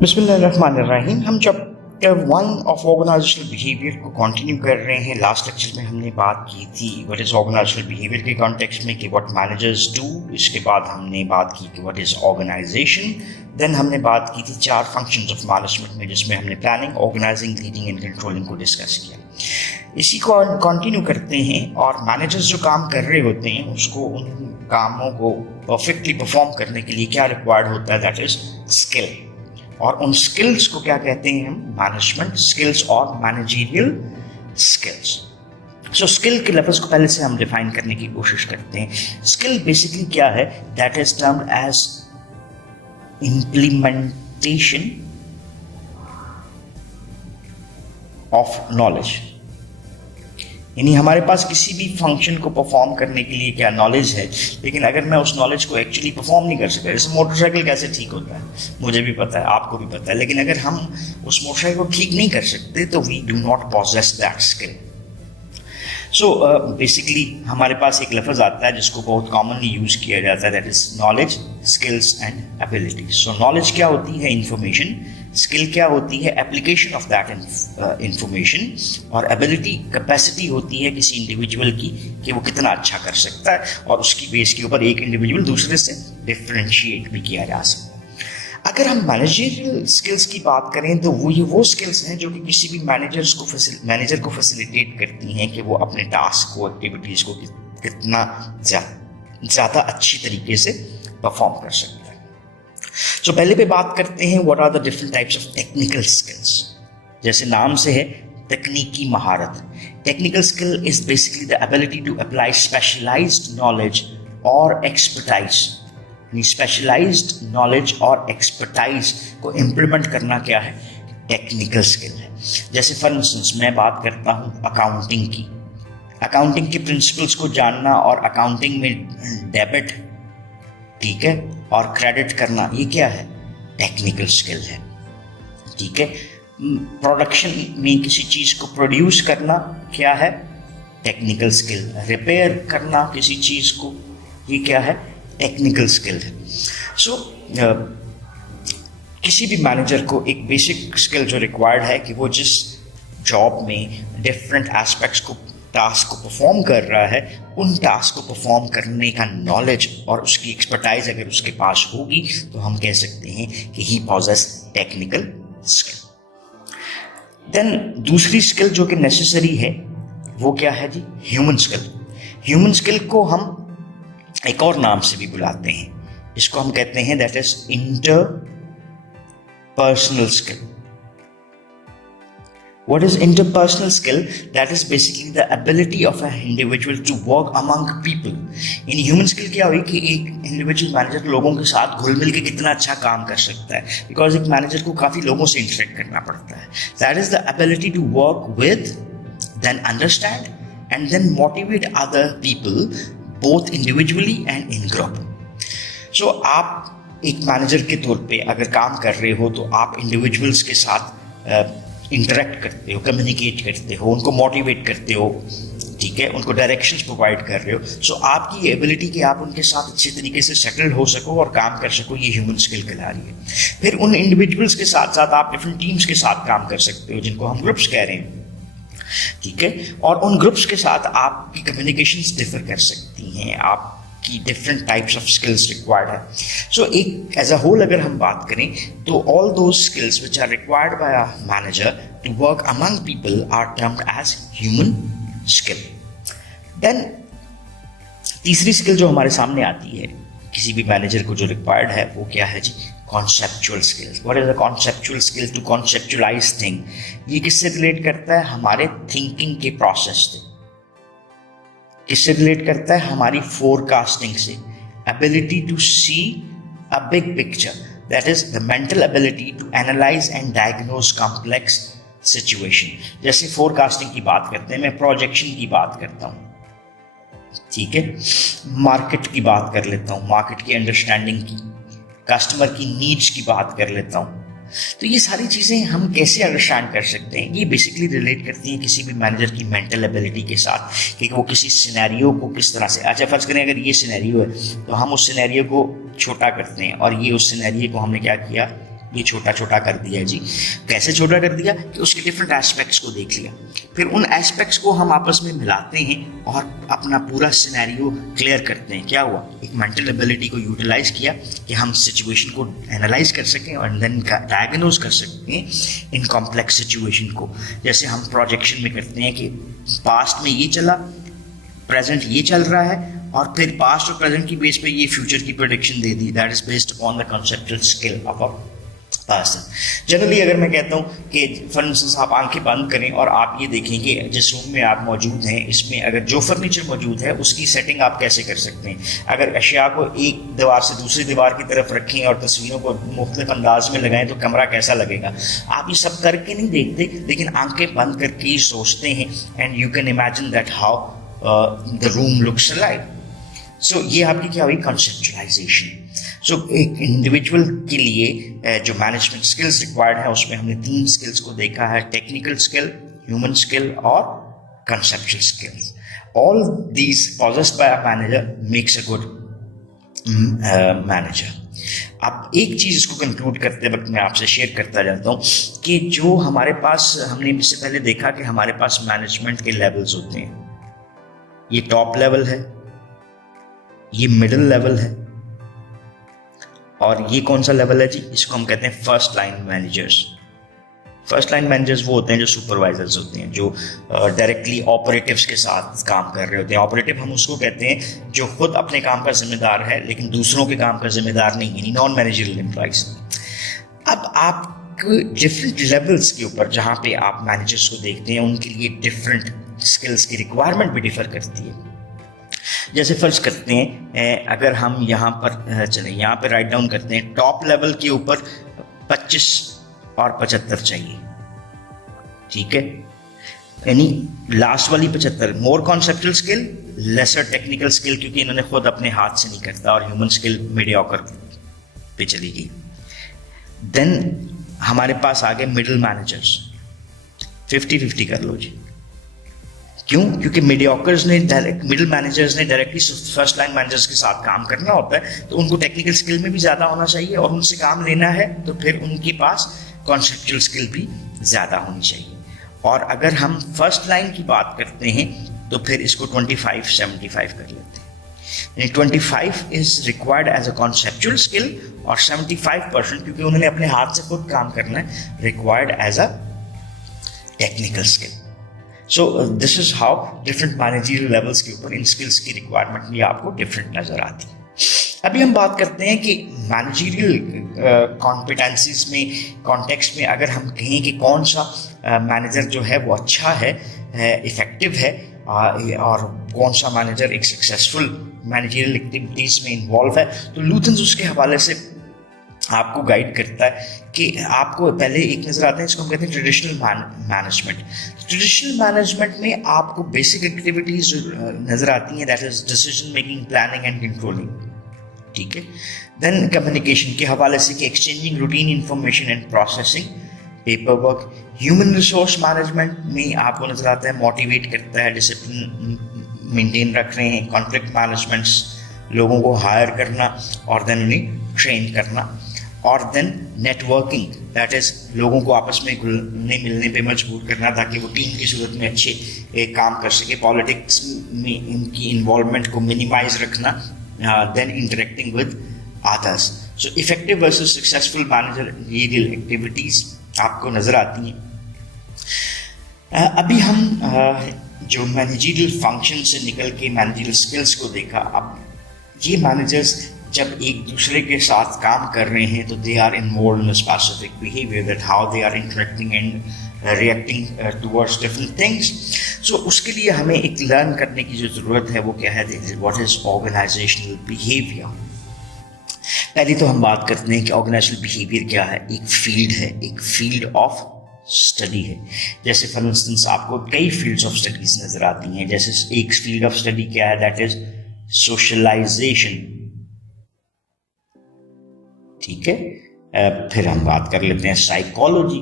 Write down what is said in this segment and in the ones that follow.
बिस्मिल्लाहिर्रहमानिर्रहीम। हम chapter 1 of organisational behaviour को कंटिन्यू कर रहे हैं। लास्ट लेक्चर में हमने बात की थी व्हाट इज़ ऑर्गेनाइजेशनल बिहेवियर के कॉन्टेक्स्ट में कि व्हाट मैनेजर्स डू। इसके बाद हमने बात की कि व्हाट इज़ ऑर्गेनाइजेशन। देन हमने बात की थी 4 फंक्शंस ऑफ मैनेजमेंट में, जिसमें हमने planning, organising, leading and controlling को डिस्कस किया। इसी को कंटिन्यू करते हैं और मैनेजर्स जो काम कर रहे होते हैं उसको उन कामों को परफेक्टली परफॉर्म करने के लिए क्या रिक्वायर्ड होता है, दैट इज स्किल। और उन स्किल्स को क्या कहते हैं हम, मैनेजमेंट स्किल्स और मैनेजरियल स्किल्स। सो स्किल के लफ्ज़ को पहले से हम डिफाइन करने की कोशिश करते हैं। स्किल बेसिकली क्या है, that is termed as implementation of knowledge. यानी हमारे पास किसी भी फंक्शन को परफॉर्म करने के लिए क्या नॉलेज है, लेकिन अगर मैं उस नॉलेज को एक्चुअली परफॉर्म नहीं कर सकता, जैसे मोटरसाइकिल कैसे ठीक होता है, मुझे भी पता है, आपको भी पता है, लेकिन अगर हम उस मोटरसाइकिल को ठीक नहीं कर सकते तो we do not possess that skill. So basically हमारे पास एक लफ्ज़ आता है जिसको बहुत कॉमनली यूज किया जाता है, that is knowledge, skills and abilities. So knowledge क्या होती है, इंफॉर्मेशन। स्किल क्या होती है, एप्लीकेशन ऑफ दैट इंफॉर्मेशन। और एबिलिटी कैपेसिटी होती है किसी इंडिविजुअल की कि वो कितना अच्छा कर सकता है, और उसकी बेस के ऊपर एक इंडिविजुअल दूसरे से डिफ्रेंशिएट भी किया जा सकता है। अगर हम मैनेजरियल स्किल्स की बात करें तो वो स्किल्स हैं जो कि किसी भी मैनेजर को फैसिलिटेट करती हैं कि वो अपने टास्क को, एक्टिविटीज़ को कितना ज़्यादा अच्छी तरीके से परफॉर्म कर सकता है। तो पहले पे बात करते हैं what are the different types of technical skills. जैसे नाम से है, तकनीकी महारत। Technical skill is basically the ability to apply specialised knowledge और एक्सपर्टाइज। स्पेशलाइज्ड नॉलेज और एक्सपर्टाइज को इम्प्लीमेंट करना क्या है, टेक्निकल स्किल है। जैसे फॉर इंस्टेंस मैं बात करता हूँ अकाउंटिंग की। अकाउंटिंग के प्रिंसिपल्स को जानना और अकाउंटिंग में डेबिट, ठीक है, और क्रेडिट करना, ये क्या है, टेक्निकल स्किल है। ठीक है, प्रोडक्शन में किसी चीज़ को प्रोड्यूस करना क्या है, टेक्निकल स्किल। रिपेयर करना किसी चीज़ को, ये क्या है, टेक्निकल स्किल है। सो किसी भी मैनेजर को एक बेसिक स्किल जो रिक्वायर्ड है कि वो जिस जॉब में डिफरेंट एस्पेक्ट्स को, टास्क को परफॉर्म कर रहा है, उन टास्क को परफॉर्म करने का नॉलेज और उसकी एक्सपर्टाइज अगर उसके पास होगी तो हम कह सकते हैं कि ही पॉजेस टेक्निकल स्किल। देन दूसरी स्किल जो कि नेसेसरी है वो क्या है जी, ह्यूमन स्किल। ह्यूमन स्किल को हम एक और नाम से भी बुलाते हैं, इसको हम कहते हैं that is interpersonal skill. What is interpersonal skill? That is basically the ability of an individual to work among people. In human skill क्या हुई कि एक इंडिविजुअल मैनेजर लोगों के साथ घुल मिल के कितना अच्छा काम कर सकता है, बिकॉज एक मैनेजर को काफ़ी लोगों से इंटरेक्ट करना पड़ता है। That is the ability to work with, then understand, and then motivate other people, both individually and in group. So आप एक मैनेजर के तौर पे अगर काम कर रहे हो तो आप इंडिविजुअल्स के साथ इंटरेक्ट करते हो, कम्युनिकेट करते हो, उनको मोटिवेट करते हो, ठीक है, उनको डायरेक्शंस प्रोवाइड कर रहे हो। सो आपकी ये एबिलिटी कि आप उनके साथ अच्छे तरीके से सेटल हो सको और काम कर सको, ये ह्यूमन स्किल कहला रही है। फिर उन इंडिविजुअल्स के साथ साथ आप डिफरेंट टीम्स के साथ काम कर सकते हो, जिनको हम ग्रुप्स कह रहे हैं, ठीक है, और उन ग्रुप्स के साथ आपकी कम्युनिकेशंस डिफर कर सकती हैं, आपकी different types of skills required है। सो एक एज अ होल अगर हम बात करें तो all those skills which are required by a manager to work among people are termed as human skill. Then तीसरी स्किल जो हमारे सामने आती है किसी भी मैनेजर को जो रिक्वायर्ड है वो क्या है जी, conceptual skills. What is a conceptual skill? To conceptualise thing. ये किससे रिलेट करता है, हमारे थिंकिंग के प्रोसेस से। किससे रिलेट करता है, हमारी फोरकास्टिंग से। Ability to see a big picture, that is the mental ability to analyse and diagnose complex situation. जैसे फोरकास्टिंग की बात करते हैं, मैं प्रोजेक्शन की बात करता हूँ, ठीक है, मार्केट की बात कर लेता हूँ, मार्केट की अंडरस्टैंडिंग की, कस्टमर की नीड्स की बात कर लेता हूँ। तो ये सारी चीज़ें हम कैसे अंडरस्टैंड कर सकते हैं, ये बेसिकली रिलेट करती हैं किसी भी मैनेजर की मेंटल एबिलिटी के साथ कि वो किसी सिनेरियो को किस तरह से, अच्छा फर्ज करें अगर ये सिनेरियो है तो हम उस सिनेरियो को छोटा करते हैं और ये उस सिनेरियो को हमने क्या किया, ये छोटा छोटा कर दिया जी। कैसे छोटा कर दिया कि उसके डिफरेंट एस्पेक्ट्स को देख लिया, फिर उन एस्पेक्ट्स को हम आपस में मिलाते हैं और अपना पूरा सिनेरियो क्लियर करते हैं। क्या हुआ, एक मेंटल एबिलिटी को यूटिलाइज किया कि हम सिचुएशन को एनालाइज कर सकें और देन डायग्नोज कर सकें इन कॉम्प्लेक्स सिचुएशन को। जैसे हम प्रोजेक्शन में करते हैं कि पास्ट में ये चला, प्रेजेंट ये चल रहा है, और फिर पास्ट और प्रेजेंट की बेस पे ये फ्यूचर की prediction they the. That is based upon the conceptual skill of a person. Generally अगर मैं कहता हूँ कि फॉर इंस्टेंस आप आंखें बंद करें और आप ये देखें कि जिस रूम में आप मौजूद हैं इसमें अगर जो फर्नीचर मौजूद है उसकी सेटिंग आप कैसे कर सकते हैं। अगर अशिया को एक दीवार से दूसरी दीवार की तरफ रखें और तस्वीरों को मुख्तलिफ अंदाज में लगाएं तो कमरा कैसा लगेगा। आप ये सब करके नहीं देखते, लेकिन आंखें बंद करके ही सोचते हैं and you can imagine that how the room looks like. So ये आपकी क्या हुई, कंसेप्चुअलाइजेशन। सो एक इंडिविजुअल के लिए जो मैनेजमेंट स्किल्स रिक्वायर्ड है उसमें हमने 3 स्किल्स को देखा है, टेक्निकल स्किल, ह्यूमन स्किल और conceptual skills. All these possessed by a manager makes a good manager. अब एक चीज़ इसको कंक्लूड करते वक्त मैं आपसे शेयर करता जाता हूँ कि जो हमारे पास, हमने इससे पहले देखा कि हमारे पास मैनेजमेंट के लेवल्स होते हैं। ये टॉप लेवल है, ये मिडिल लेवल है, और ये कौन सा लेवल है जी, इसको हम कहते हैं first line managers. First line managers वो होते हैं जो सुपरवाइजर्स होते हैं, जो डायरेक्टली ऑपरेटिव्स के साथ काम कर रहे होते हैं। ऑपरेटिव हम उसको कहते हैं जो खुद अपने काम का जिम्मेदार है लेकिन दूसरों के काम का जिम्मेदार नहीं, यानी नॉन मैनेजरियल एम्प्लॉइज। अब आप डिफरेंट लेवल्स के ऊपर जहाँ पे आप मैनेजर्स को देखते हैं उनके लिए डिफरेंट स्किल्स की रिक्वायरमेंट भी डिफर करती है। जैसे फर्ज करते हैं अगर हम यहाँ पर चलें, यहाँ पे राइट डाउन करते हैं, टॉप लेवल के ऊपर 25 और 75 चाहिए, ठीक है, यानी लास्ट वाली 75 more conceptual skill, lesser technical skill, क्योंकि इन्होंने खुद अपने हाथ से नहीं करता, और ह्यूमन स्किल मीडियोकर पे चली गई। देन हमारे पास आ गए मिडिल मैनेजर्स, 50-50 कर लो जी। क्यों? क्योंकि मीडियोकर्स ने मिडिल मैनेजर्स ने डायरेक्टली फर्स्ट लाइन मैनेजर्स के साथ काम करना होता है, तो उनको टेक्निकल स्किल में भी ज़्यादा होना चाहिए, और उनसे काम लेना है तो फिर उनके पास कॉन्सेप्चुअल स्किल भी ज़्यादा होनी चाहिए। और अगर हम फर्स्ट लाइन की बात करते हैं तो फिर इसको 25-75 कर लेते हैं, यानी 25 is required as a conceptual skill, और 75% क्योंकि उन्होंने अपने हाथ से खुद काम करना है, required as a technical skill. So this is how different managerial levels के ऊपर इन स्किल्स की रिक्वायरमेंट भी आपको डिफरेंट नजर आती है। अभी हम बात करते हैं कि मैनेजरियल कॉम्पिटेंसीज में कॉन्टेक्स्ट में अगर हम कहें कि कौन सा मैनेजर जो है वो अच्छा है, इफेक्टिव है, और कौन सा मैनेजर एक सक्सेसफुल मैनेजरियल एक्टिविटीज़ में इन्वॉल्व है, तो लूथन्स उसके हवाले से आपको गाइड करता है कि आपको पहले एक नज़र आता है, इसको हम कहते हैं ट्रेडिशनल मैनेजमेंट। ट्रेडिशनल मैनेजमेंट में आपको बेसिक एक्टिविटीज नज़र आती हैं, that is decision making, planning and controlling, ठीक है। देन कम्युनिकेशन के हवाले से कि exchanging routine information and processing, paper work. Human resource management में आपको नज़र आता है मोटिवेट करता है, डिसिप्लिन मेंटेन रख रहे हैं, कॉन्फ्लिक्ट मैनेजमेंट्स, लोगों को हायर करना और देन उन्हें ट्रेन करना, और देन नेटवर्किंग, दैट इज लोगों को आपस में घुलने मिलने पे मजबूर करना ताकि वो टीम की सूरत में अच्छे काम कर सके, पॉलिटिक्स में इनकी इन्वॉल्वमेंट को मिनिमाइज रखना, then interacting with others. So effective versus successful managerial activities आपको नजर आती हैं। अभी हम जो मैनेजरियल फंक्शन से निकल के मैनेजरियल स्किल्स को देखा, अब ये मैनेजर्स जब एक दूसरे के साथ काम कर रहे हैं तो they are involve in specific behaviour, that how they are interacting and reacting towards different things. So उसके लिए हमें एक लर्न करने की जो ज़रूरत है वो क्या है, व्हाट इज ऑर्गेनाइजेशनल बिहेवियर। पहले तो हम बात करते हैं कि ऑर्गेनाइजेशनल बिहेवियर क्या है। एक फील्ड है, एक फील्ड ऑफ स्टडी है। जैसे फॉर इंस्टेंस आपको कई फील्ड्स ऑफ स्टडीज नजर आती हैं। जैसे एक फील्ड ऑफ स्टडी क्या है, दैट इज सोशलाइजेशन, ठीक है। फिर हम बात कर लेते हैं साइकोलॉजी,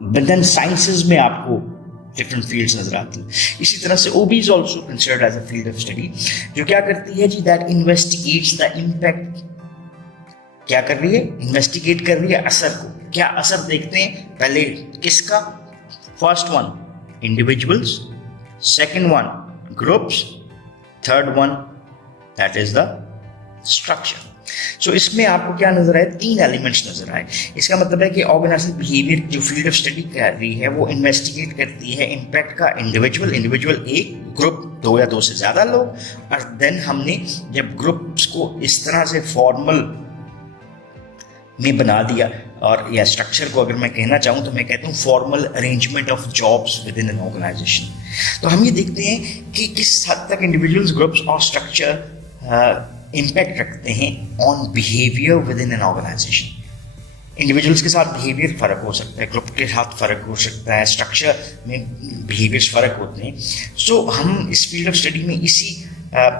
बट देन साइंसेज में आपको डिफरेंट फील्ड्स नजर आती हैं। इसी तरह से OB is also considered as a field of study, जो क्या करती है जी, दैट इन्वेस्टिगेट्स द इम्पैक्ट क्या कर रही है? इन्वेस्टिगेट कर रही है असर को। क्या असर देखते हैं? पहले किसका? First one individuals, second one groups, third one that is the structure. So इसमें आपको क्या नजर आए? 3 एलिमेंट्स नजर आए। इसका मतलब है कि ऑर्गेनाइजेशनल बिहेवियर जो फील्ड ऑफ स्टडी कर रही है वो इन्वेस्टिगेट करती है इम्पैक्ट का इंडिविजुअल एक, ग्रुप 2 या 2 से ज्यादा लोग, और देन हमने जब ग्रुप्स को इस तरह से फॉर्मल में बना दिया, और या स्ट्रक्चर को अगर मैं कहना चाहूँ तो मैं कहता हूँ formal arrangement of jobs within an organisation. तो हम ये देखते हैं कि किस हद तक इंडिविजुअल्स, ग्रुप्स और स्ट्रक्चर इम्पैक्ट रखते हैं on behaviour within an organisation. Individuals के साथ बिहेवियर फर्क हो सकता है, ग्रुप के साथ फर्क हो सकता है, स्ट्रक्चर में बिहेवियर्स फर्क होते हैं। सो हम इस फील्ड ऑफ स्टडी में इसी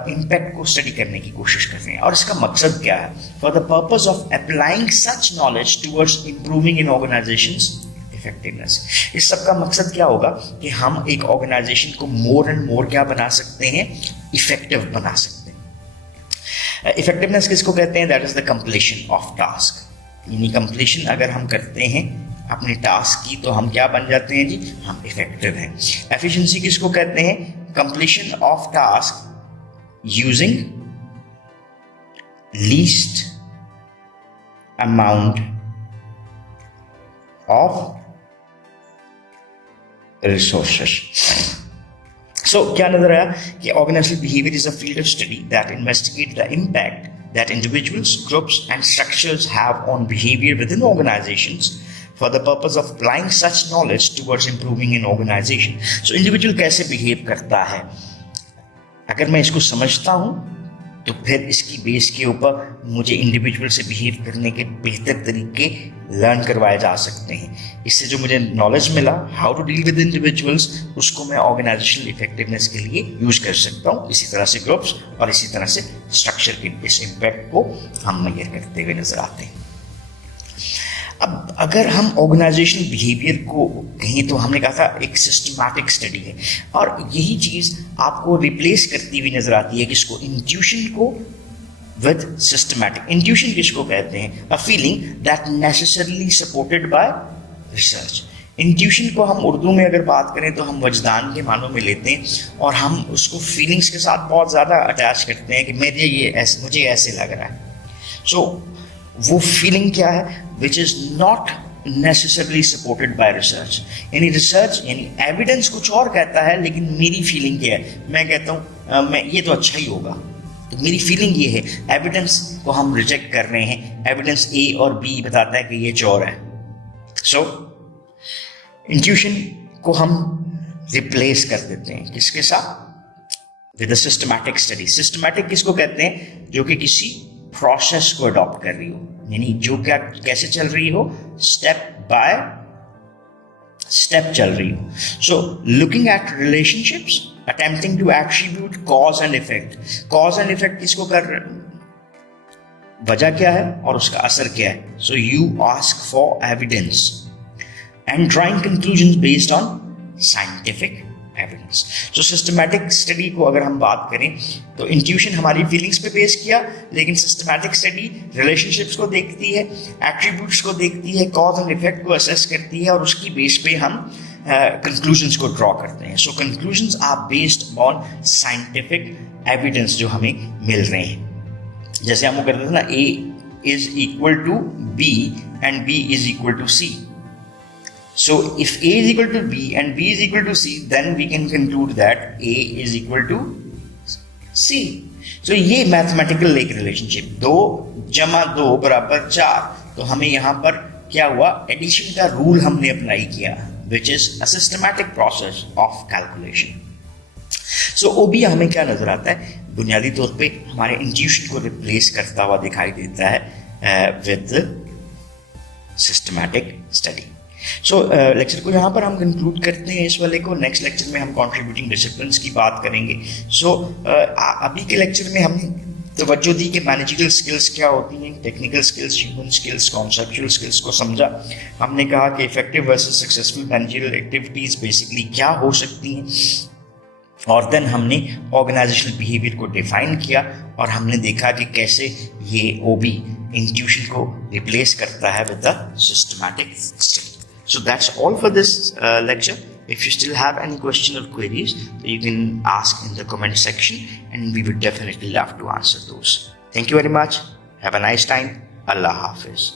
इम्पैक्ट को स्टडी करने की कोशिश कर रहे हैं। और इसका मकसद क्या है? For the purpose of applying such knowledge towards improving in organisations effectiveness. इस सब का मकसद क्या होगा कि हम एक ऑर्गेनाइजेशन को मोर एंड मोर क्या बना सकते हैं? इफेक्टिव बना सकते हैं। इफेक्टिवनेस किसको कहते हैं? That is the completion of task. यानी कंप्लीशन अगर हम करते हैं अपने टास्क की तो हम क्या बन जाते हैं जी? हम इफेक्टिव हैं। एफिशिएंसी किसको कहते हैं? Completion of task using least amount of resources. So क्या नजर आया कि organisational behaviour is a field of study that investigate the impact that individuals, groups and structures have on behaviour within organisations for the purpose of applying such knowledge towards improving an organization. So individual कैसे behave करता है, अगर मैं इसको समझता हूं तो फिर इसकी बेस के ऊपर मुझे इंडिविजुअल से बिहेव करने के बेहतर तरीके लर्न करवाए जा सकते हैं। इससे जो मुझे नॉलेज मिला how to deal with individuals, उसको मैं ऑर्गेनाइजेशनल इफेक्टिवनेस के लिए यूज कर सकता हूँ। इसी तरह से ग्रुप्स और इसी तरह से स्ट्रक्चर के इस इम्पैक्ट को हम मेजर करते हुए नजर आते हैं। अब अगर हम ऑर्गेनाइजेशनल बिहेवियर को कहें तो हमने कहा था एक सिस्टमैटिक स्टडी है, और यही चीज आपको रिप्लेस करती हुई नजर आती है किसको? इंट्यूशन को विद सिस्टमैटिक। इंट्यूशन किसको कहते हैं? A feeling that necessarily supported by research. Intuition को हम उर्दू में अगर बात करें तो हम वजदान के मानों में लेते हैं और हम उसको फीलिंग्स के साथ बहुत ज़्यादा अटैच करते हैं कि मुझे ऐसे लग रहा है। सो वो फीलिंग क्या है? Which is not necessarily supported by research. यानी रिसर्च यानी एविडेंस कुछ और कहता है, लेकिन मेरी फीलिंग क्या है? मैं कहता हूँ मैं ये तो अच्छा ही होगा, तो मेरी फीलिंग ये है। एविडेंस को हम रिजेक्ट कर रहे हैं। एविडेंस ए और बी बताता है कि ये चोर है। सो इंट्यूशन को हम रिप्लेस कर देते हैं किसके साथ? With a systematic study. Systematic किसको कहते हैं? जो कि किसी प्रोसेस को अडॉप्ट कर रही हो, यानी जो क्या कैसे चल रही हो? स्टेप बाय स्टेप चल रही हो। So looking at relationships, attempting to attribute cause and effect. Cause and effect किसको कर रहे हैं? वजह क्या है और उसका असर क्या है? So you ask for evidence and drawing conclusions based on scientific evidence. जो सिस्टमैटिक स्टडी को अगर हम बात करें तो इंट्यूशन हमारी फीलिंग्स पे बेस किया, लेकिन सिस्टमैटिक स्टडी रिलेशनशिप्स को देखती है, एट्रीब्यूट्स को देखती है, कॉज एंड इफेक्ट को असेस करती है, और उसकी बेस पे हम कंक्लूजन्स को ड्रॉ करते हैं। So conclusions are based on scientific evidence जो हमें मिल रहे हैं। जैसे हम वो करते थे ना, A is equal to B and B is equal to C. So if A is equal to B and B is equal to C, then we can conclude that A is equal to C. So ये mathematical एक relationship, 2 जमा 2 बराबर 4, तो हमें यहाँ पर क्या हुआ? एडिशन का रूल हमने अप्लाई किया, which is a systematic process of calculation. So OB हमें क्या नजर आता है? बुनियादी तौर पे हमारे इंट्यूशन को रिप्लेस करता हुआ दिखाई देता है with systematic study. So lecture को यहाँ पर हम कंक्लूड करते हैं इस वाले को। नेक्स्ट लेक्चर में हम कंट्रीब्यूटिंग डिसिप्लिन्स की बात करेंगे। सो अभी के लेक्चर में हमने तवज्जो दी कि मैनेजरियल स्किल्स क्या होती हैं, technical skills, human skills, conceptual skills को समझा। हमने कहा कि effective versus successful managerial activities basically क्या हो सकती हैं, और देन हमने ऑर्गेनाइजेशनल बिहेवियर को डिफाइन किया और हमने देखा कि कैसे ये OB इंट्यूशन को रिप्लेस करता है with the systematic study. So that's all for this lecture. If you still have any questions or queries, you can ask in the comment section and we would definitely love to answer those. Thank you very much. Have a nice time. Allah Hafiz.